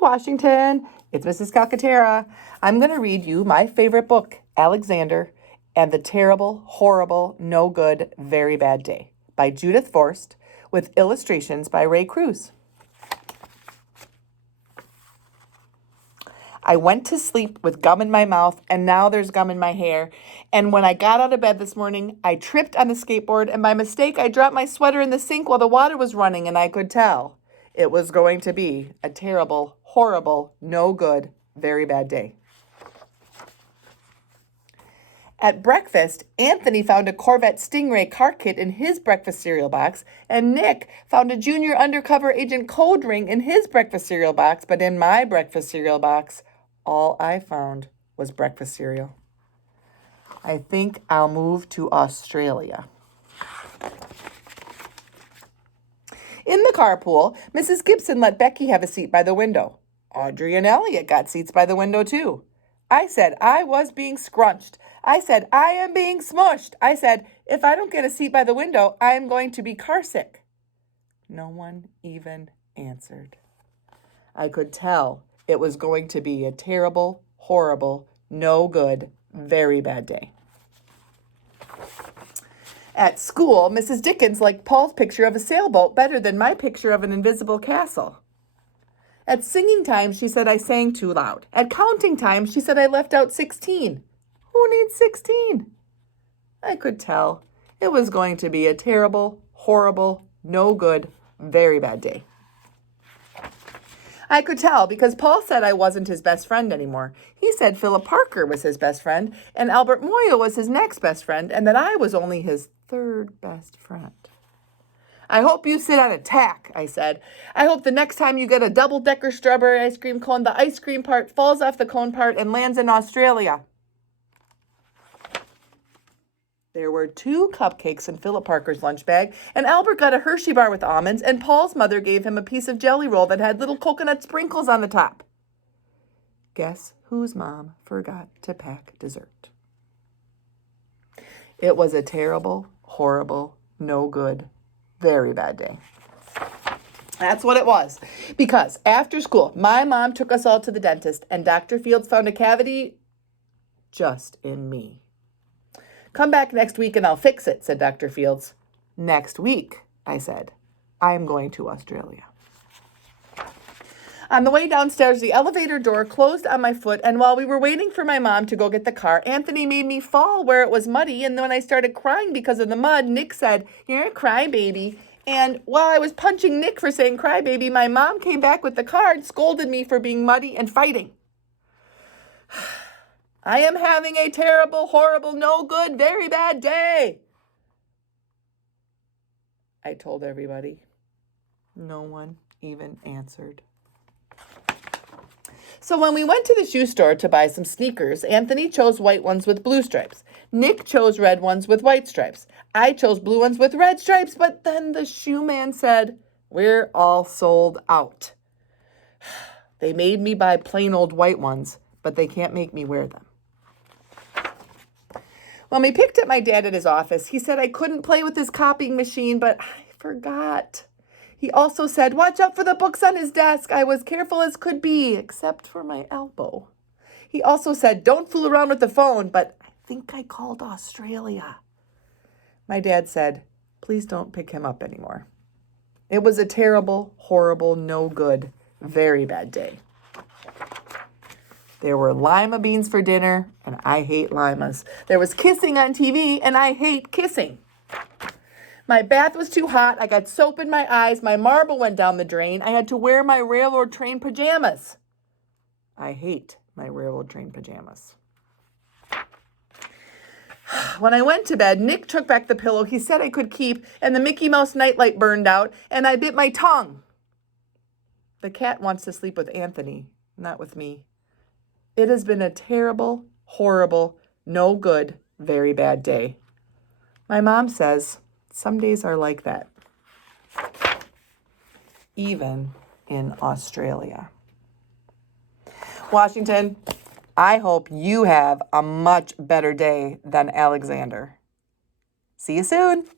Washington, it's Mrs. Calcaterra. I'm going to read you my favorite book, Alexander and the Terrible, Horrible, No Good, Very Bad Day by Judith Forst with illustrations by Ray Cruz. I went to sleep with gum in my mouth, and now there's gum in my hair. And when I got out of bed this morning, I tripped on the skateboard, and by mistake, I dropped my sweater in the sink while the water was running, and I could tell it was going to be a terrible, horrible, no good, very bad day. At breakfast, Anthony found a Corvette Stingray car kit in his breakfast cereal box, and Nick found a junior undercover agent code ring in his breakfast cereal box, but in my breakfast cereal box, all I found was breakfast cereal. I think I'll move to Australia. In the carpool, Mrs. Gibson let Becky have a seat by the window. Audrey and Elliot got seats by the window too. I said I was being scrunched. I said I am being smushed. I said if I don't get a seat by the window, I am going to be carsick. No one even answered. I could tell it was going to be a terrible, horrible, no good, very bad day. At school, Mrs. Dickens liked Paul's picture of a sailboat better than my picture of an invisible castle. At singing time, she said I sang too loud. At counting time, she said I left out 16. Who needs 16? I could tell it was going to be a terrible, horrible, no good, very bad day. I could tell because Paul said I wasn't his best friend anymore. He said Philip Parker was his best friend and Albert Moya was his next best friend and that I was only his third best friend. I hope you sit on a tack, I said. I hope the next time you get a double-decker strawberry ice cream cone, the ice cream part falls off the cone part and lands in Australia. There were 2 cupcakes in Philip Parker's lunch bag, and Albert got a Hershey bar with almonds, and Paul's mother gave him a piece of jelly roll that had little coconut sprinkles on the top. Guess whose mom forgot to pack dessert? It was a terrible, horrible, no good, very bad day. That's what it was. Because after school, my mom took us all to the dentist, and Dr. Fields found a cavity just in me. Come back next week and I'll fix it, said Dr. Fields. Next week, I said, I'm going to Australia. On the way downstairs, the elevator door closed on my foot, and while we were waiting for my mom to go get the car, Anthony made me fall where it was muddy, and when I started crying because of the mud, Nick said, "You're a crybaby." And while I was punching Nick for saying crybaby, my mom came back with the car and scolded me for being muddy and fighting. I am having a terrible, horrible, no good, very bad day, I told everybody. No one even answered. So when we went to the shoe store to buy some sneakers, Anthony chose white ones with blue stripes. Nick chose red ones with white stripes. I chose blue ones with red stripes, but then the shoe man said, "We're all sold out." They made me buy plain old white ones, but they can't make me wear them. When we picked up my dad at his office, he said I couldn't play with his copying machine, but I forgot. He also said, watch out for the books on his desk. I was careful as could be, except for my elbow. He also said, don't fool around with the phone, but I think I called Australia. My dad said, please don't pick him up anymore. It was a terrible, horrible, no good, very bad day. There were lima beans for dinner, and I hate limas. There was kissing on TV, and I hate kissing. My bath was too hot. I got soap in my eyes. My marble went down the drain. I had to wear my railroad train pajamas. I hate my railroad train pajamas. When I went to bed, Nick took back the pillow he said I could keep, and the Mickey Mouse nightlight burned out, and I bit my tongue. The cat wants to sleep with Anthony, not with me. It has been a terrible, horrible, no good, very bad day. My mom says some days are like that, even in Australia. Washington, I hope you have a much better day than Alexander. See you soon.